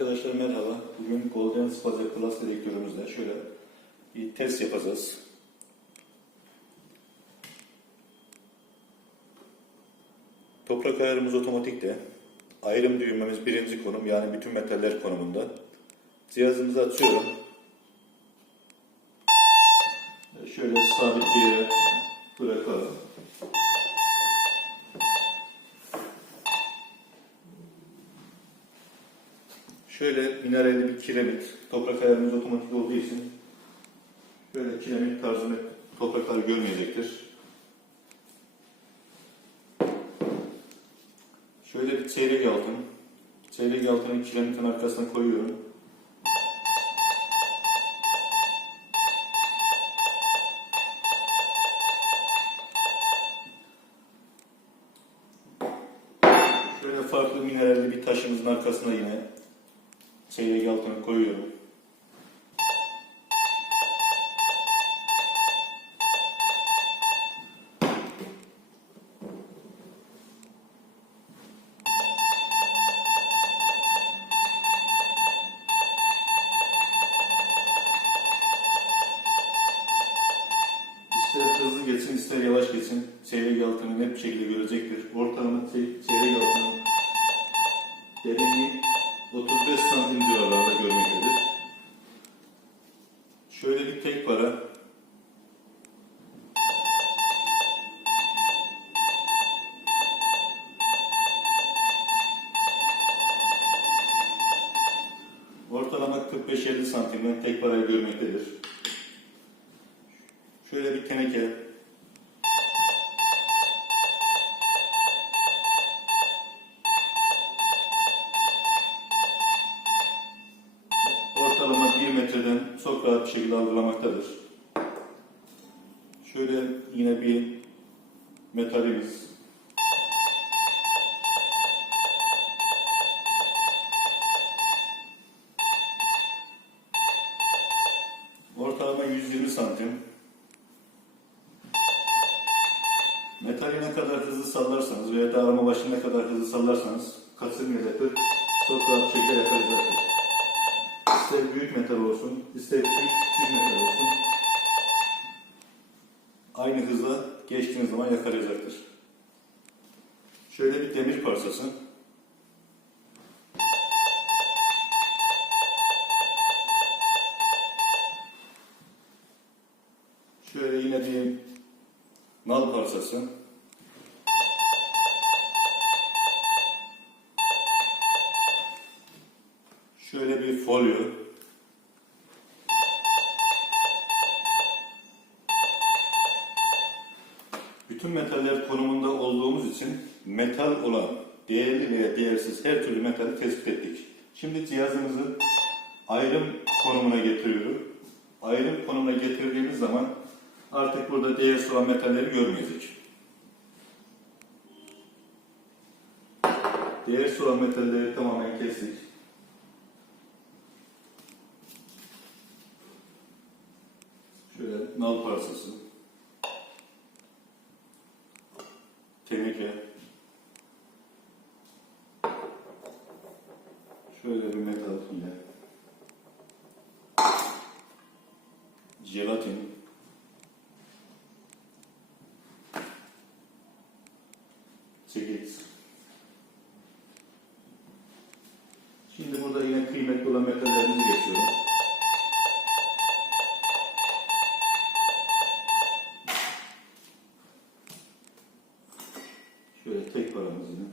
Arkadaşlar merhaba. Bugün Golden Spaza Plus dedektörümüzle şöyle bir test yapacağız. Toprak ayarımız otomatikte. Ayrım düğmemiz birinci konum yani bütün metaller konumunda. Cihazımızı açıyorum. Şöyle sabit bir yere bırakalım. Şöyle mineralli bir kiremit. Toprak ayarımız otomatik olduğu için şöyle kiremit tarzını topraklar görmeyecektir. Şöyle bir çeyrek altın. Çeyrek altını kiremitin arkasına koyuyorum. Şöyle farklı mineralli bir taşımızın arkasına yine çeyrek altını koyuyorum. Geçsin ister yavaş geçsin çeyrek altını net bir şekilde görecektir. Ortalama çey- çeyrek altının derinliği 35 santim civarlarda görmektedir. Şöyle bir tek para. Ortalama 45-50 santimden tek parayı görmektedir. Şöyle bir teneke. Ortalama 1 metreden çok rahat bir şekilde algılamaktadır. Şöyle yine bir metalimiz. Ortalama 120 santim. Metali ne kadar hızlı sallarsanız veya da arama başını ne kadar hızlı sallarsanız kasırmayacaktır. Çok rahat şekilde yakalayacaktır. İster büyük metal olsun, ister küçük, metal olsun. Aynı hızla geçtiğiniz zaman yakalayacaktır. Şöyle bir demir parçası. Şöyle yine bir nal parçası. Şöyle bir folyo. Bütün metaller konumunda olduğumuz için metal olan değerli veya değersiz her türlü metali tespit ettik. Şimdi cihazımızı ayrım konumuna getiriyorum. Ayrım konumuna getirdiğimiz zaman artık burada değersiz olan metalleri görmeyecek. Değersiz olan metalleri tamamen kestik. Parçası. Teneke. Şöyle bir metal yine. Jelatin. Çekiç. Şimdi burada yine kıymetli olan metallerimizi Şöyle tek paramız yine.